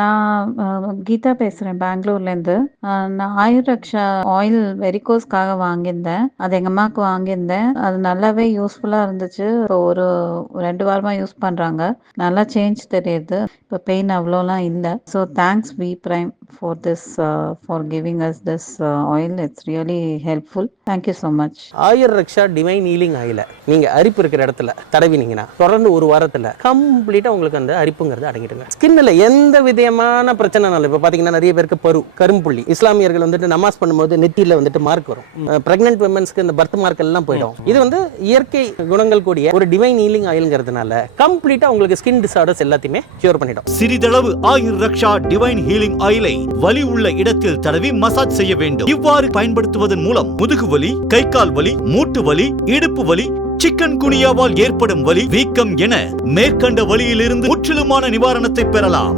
நான் கீதா பேசுறேன் பெங்களூர்லேருந்து. நான் ஆயுர் ரக்ஷா ஆயில் வெரிகோஸ்க்காக வாங்கியிருந்தேன். அது எங்க அம்மாவுக்கு வாங்கியிருந்தேன். அது நல்லாவே யூஸ்ஃபுல்லா இருந்துச்சு. இப்போ ஒரு 2 வாரமா யூஸ் பண்றாங்க. நல்லா சேஞ்ச் தெரியுது. இப்போ பெயின் அவ்வளோலாம் இல்ல. So thanks V Prime for this for giving us this oil. It's really helpful. Thank you so much. Ayur Raksha divine healing ஆயில நீங்க அரிப்பு இருக்கிற இடத்துல தடவினீங்கன்னா தொடர்ந்து ஒரு வாரத்துல கம்ப்ளீட்டா உங்களுக்கு அந்த அரிப்புங்கிறது அடங்கிடுங்க. ஸ்கின்ல எந்த விதமான பிரச்சனைனாலும் இப்போ பாத்தீங்கன்னா நிறைய பேருக்கு கரும்புள்ளி, இஸ்லாமியர்கள் வந்துட்டு நமாஸ் பண்ணும்போது நெத்தியில வந்துட்டு மார்க் வரும். பிரெக்னன்ட் விமன்ஸ்க்கு இந்த பர்த் மார்க் எல்லாம் போயிடும். இது வந்து இயற்கை குணங்கள் கூடிய ஒரு டிவைன் ஹீலிங் ஆயில்ங்கிறதுனால கம்ப்ளீட்டா உங்களுக்கு ஸ்கின் டிசார்டர்ஸ் எல்லாத்தையுமே கியூர் பண்ணிடும். சிறிதளவு ஆயுர் ரக்ஷா டிவைன் ஹீலிங் ஆயிலை வலி உள்ள இடத்தில் தடவி மசாஜ் செய்ய வேண்டும். இவ்வாறு பயன்படுத்துவதன் மூலம் முதுகு வலி, கை கால் வலி, மூட்டு வலி, இடுப்பு வலி, சிக்கன் குனியாவால் ஏற்படும் வலி, வீக்கம் என மேற்கண்ட வலியிலிருந்து முற்றிலுமான நிவாரணத்தை பெறலாம்.